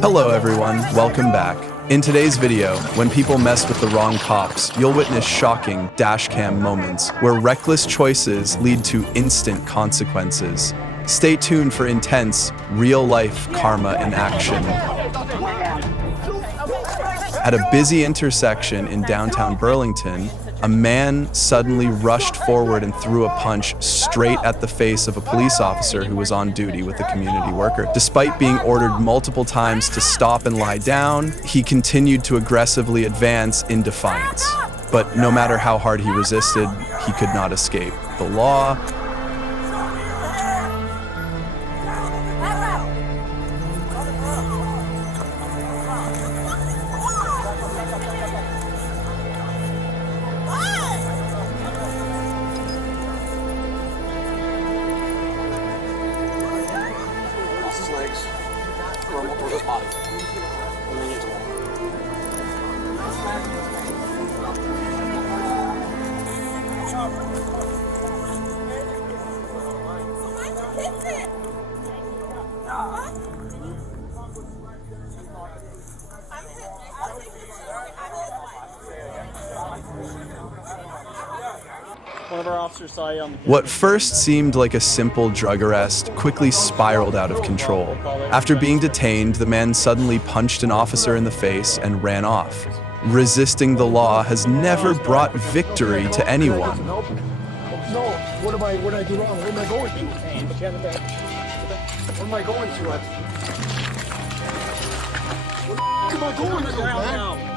Hello everyone, welcome back. In today's video, when people mess with the wrong cops, you'll witness shocking dashcam moments where reckless choices lead to instant consequences. Stay tuned for intense, real-life karma in action. At a busy intersection in downtown Burlington, a man suddenly rushed forward and threw a punch straight at the face of a police officer who was on duty with a community worker. Despite being ordered multiple times to stop and lie down, he continued to aggressively advance in defiance. But no matter how hard he resisted, he could not escape the law. What first seemed like a simple drug arrest quickly spiraled out of control. After being detained, the man suddenly punched an officer in the face and ran off. Resisting the law has never brought victory to anyone. No, what did I do wrong? Where am I going to? Where am I going to? Where am I going to, man?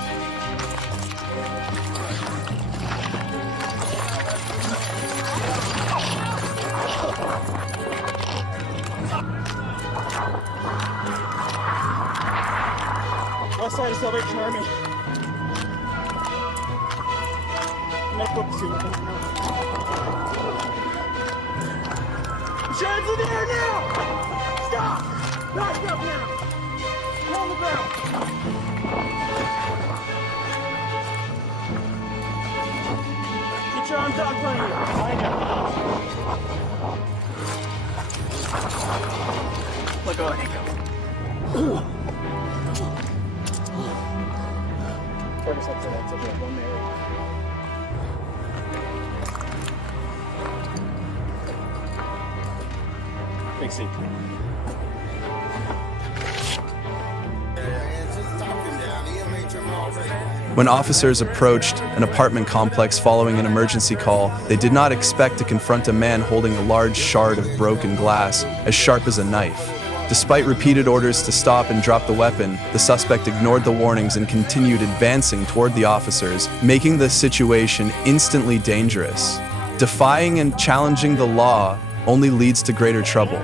West Side of Salvation Army. Next book soon. Hands in the air now! Stop! Back up now! On the ground! Get your arms out in front of you. Behind you. Let go of the handcuffs. Focus up to that, one there. Big seat. When officers approached an apartment complex following an emergency call, they did not expect to confront a man holding a large shard of broken glass, as sharp as a knife. Despite repeated orders to stop and drop the weapon, the suspect ignored the warnings and continued advancing toward the officers, making the situation instantly dangerous. Defying and challenging the law only leads to greater trouble.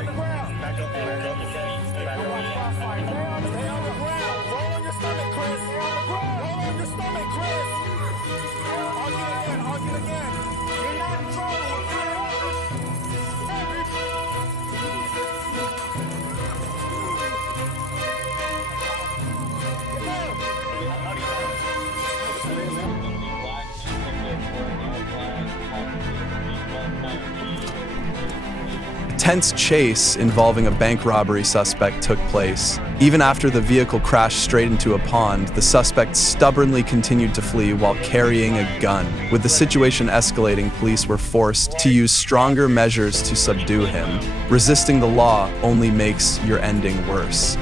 A tense chase involving a bank robbery suspect took place. Even after the vehicle crashed straight into a pond, the suspect stubbornly continued to flee while carrying a gun. With the situation escalating, police were forced to use stronger measures to subdue him. Resisting the law only makes your ending worse.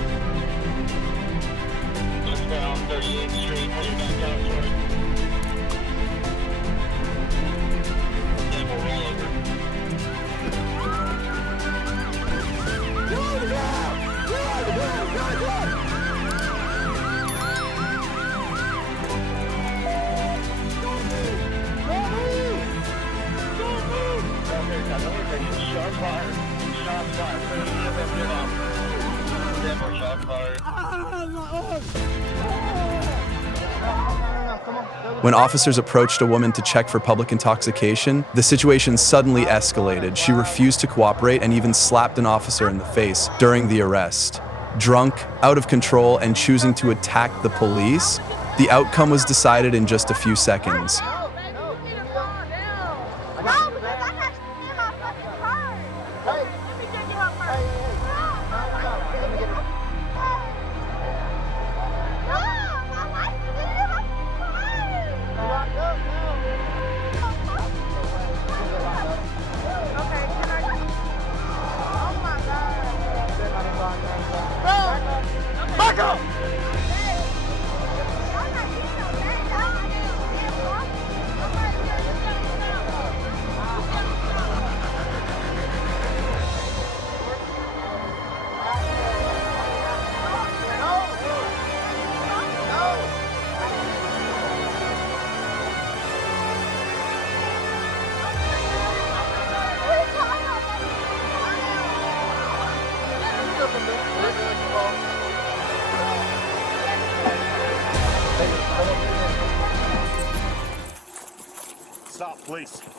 When officers approached a woman to check for public intoxication, the situation suddenly escalated. She refused to cooperate and even slapped an officer in the face during the arrest. Drunk, out of control, and choosing to attack the police, the outcome was decided in just a few seconds.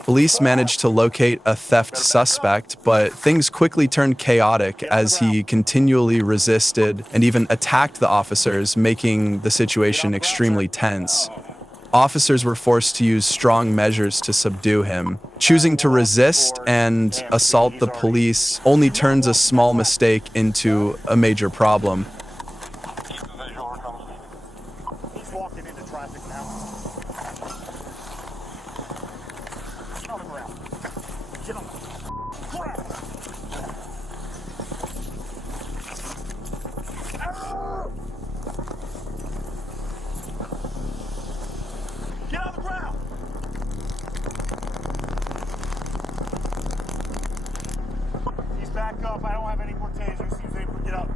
Police managed to locate a theft suspect, but things quickly turned chaotic as he continually resisted and even attacked the officers, making the situation extremely tense. Officers were forced to use strong measures to subdue him. Choosing to resist and assault the police only turns a small mistake into a major problem. He's walking into traffic now. On the ground. Get on the ground. Get on the ground. He's back up. I don't have any more tasers. He's able to get up.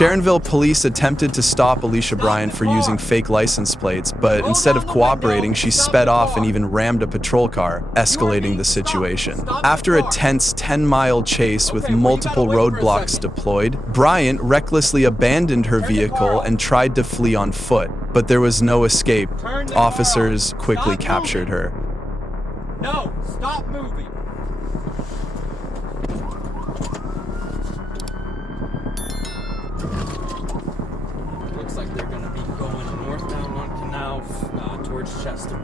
Sharonville police attempted to stop Alicia Bryant for using fake license plates, but instead of cooperating, she sped off and even rammed a patrol car, escalating the situation. After a tense 10-mile chase with multiple roadblocks deployed, Bryant recklessly abandoned her vehicle and tried to flee on foot, but there was no escape. Officers quickly captured her. No, stop moving. Looks like they're going to be going northbound on Canal towards Chester.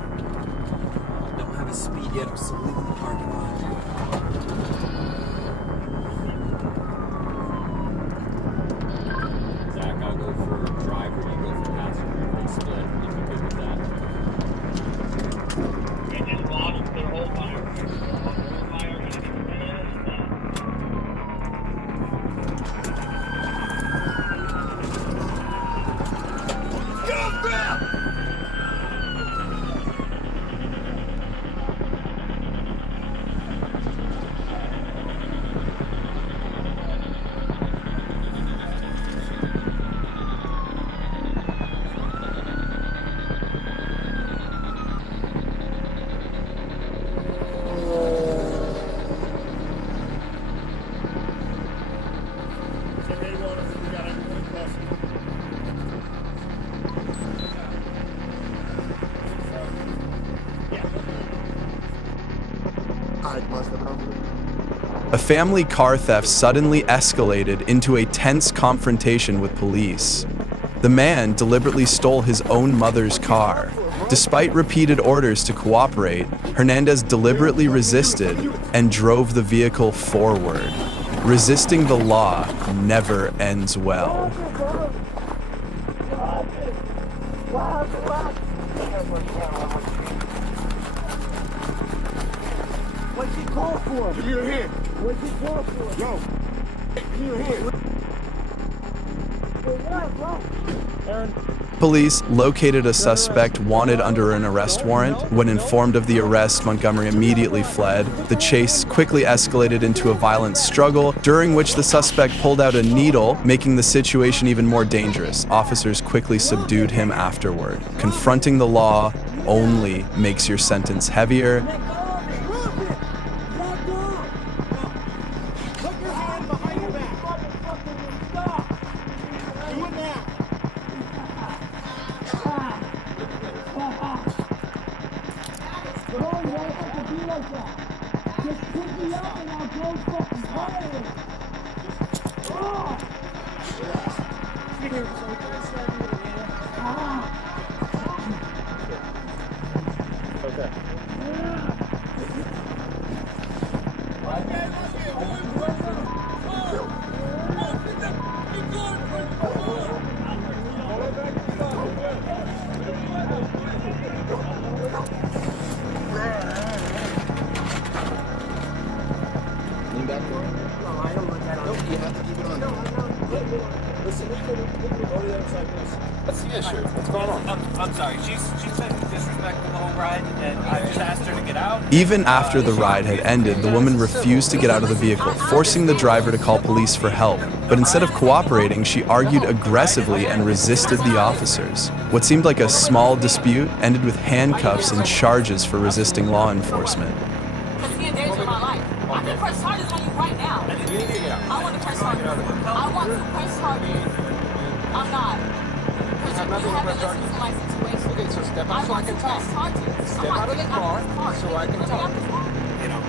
Don't have a speed yet, I'm still leaving the parking lot. Zach, I'll go for driver, you go for passenger. They split, if you're good with that. They just lost their whole fire. A family car theft suddenly escalated into a tense confrontation with police. The man deliberately stole his own mother's car. Despite repeated orders to cooperate, Hernandez deliberately resisted and drove the vehicle forward. Resisting the law never ends well. What's he call for? Give me your hand. What's he call for? Yo. Give me your hand. Police located a suspect wanted under an arrest warrant. When informed of the arrest, Montgomery immediately fled. The chase quickly escalated into a violent struggle, during which the suspect pulled out a needle, making the situation even more dangerous. Officers quickly subdued him afterward. Confronting the law only makes your sentence heavier. Just pick me up and I'll go fucking higher. Okay. Lean back for it? No, I don't look at it. Nope, you have to keep it on. No, no. listen, we can go to the other side, please. What's the issue? What's going on? I'm sorry. She's been disrespectful the whole ride, and I just asked her to get out. Even after the ride had ended, the woman refused to get out of the vehicle, forcing the driver to call police for help. But instead of cooperating, she argued aggressively and resisted the officers. What seemed like a small dispute ended with handcuffs and charges for resisting law enforcement. Because he endangered my life. I can press charges on you right now. You need to get out. I want to press charges. I want to press charges. I'm not. Because you haven't listened to my situation. Okay, so step out I so I want to can talk. press charges. Step out of the car so I can talk. You know,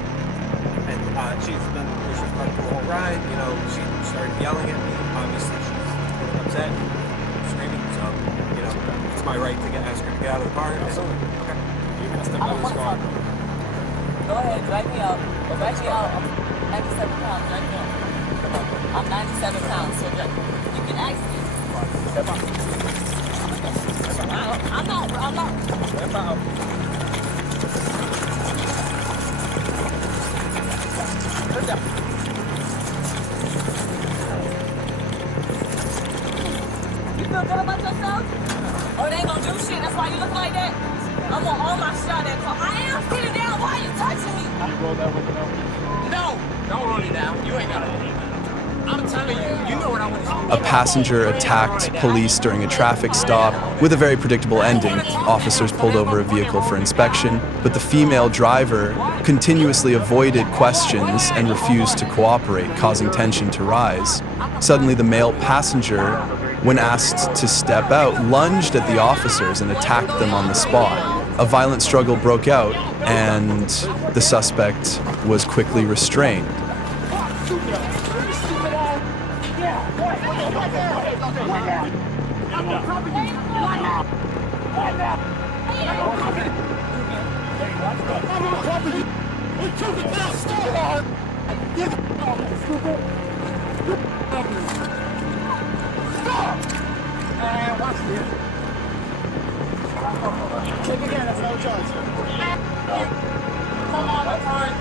and she's been disrespectful the whole ride. You know, she started yelling at me. Obviously, she's getting upset, screaming. So, you know, it's my right to ask her to get out of the car. Absolutely. Okay. You're gonna step out of this car. Go ahead, drag me out. Drag me out. I'm 97 pounds. Drag me out. I'm 97 pounds, so you can ask me. Step out. I'm not. Step out. Sit down. You feel good about yourself? Oh, they ain't gonna do shit. That's why you look like that? I'm on all my shot at car. I am sitting down. Why are you touching me? You roll that window down. No, don't roll it down. You ain't gotta roll it down. I'm telling you, you know what I want to do. A passenger attacked police during a traffic stop with a very predictable ending. Officers pulled over a vehicle for inspection, but the female driver continuously avoided questions and refused to cooperate, causing tension to rise. Suddenly, the male passenger, when asked to step out, lunged at the officers and attacked them on the spot. A violent struggle broke out, and the suspect was quickly restrained. Kick again, that's another charge. Come on, my turn.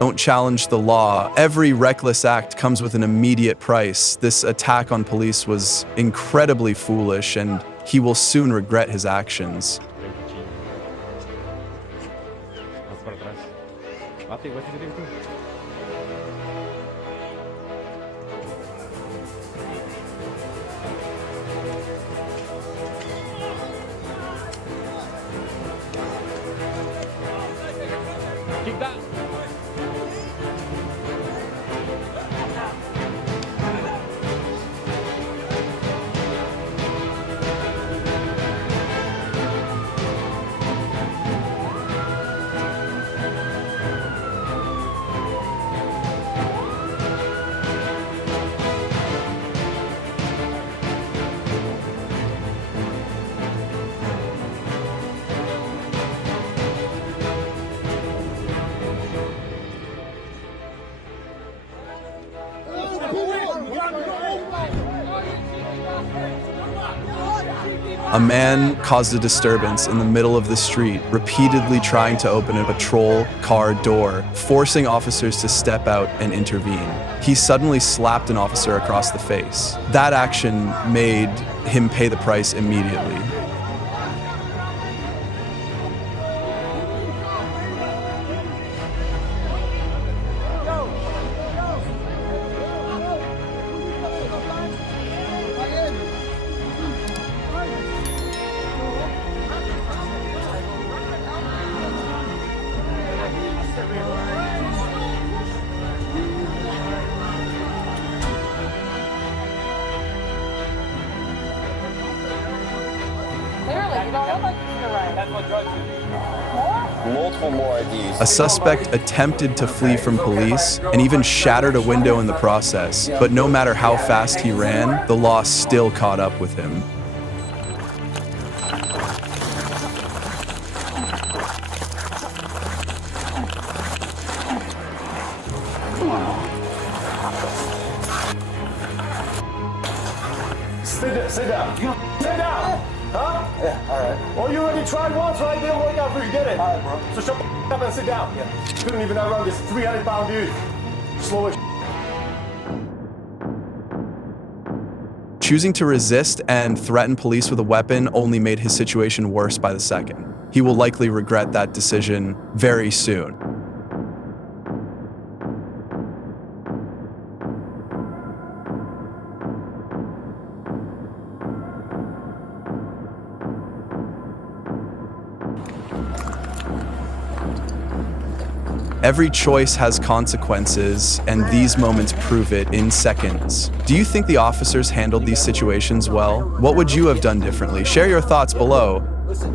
Don't challenge the law. Every reckless act comes with an immediate price. This attack on police was incredibly foolish, and he will soon regret his actions. Keep that. A man caused a disturbance in the middle of the street, repeatedly trying to open a patrol car door, forcing officers to step out and intervene. He suddenly slapped an officer across the face. That action made him pay the price immediately. Clearly, you don't look like you're right. That's what drugs do. Multiple more IDs. A suspect attempted to flee from police and even shattered a window in the process, but no matter how fast he ran, the law still caught up with him. Sit down. Sit down. Huh? Yeah, all right. Oh, you already tried once, right? Didn't work out for you, did it? All right, bro. So shut the up and sit down. Yeah. Couldn't even outrun this 300-pound dude. Slow as Choosing to resist and threaten police with a weapon only made his situation worse by the second. He will likely regret that decision very soon. Every choice has consequences, and these moments prove it in seconds. Do you think the officers handled these situations well? What would you have done differently? Share your thoughts below. Listen,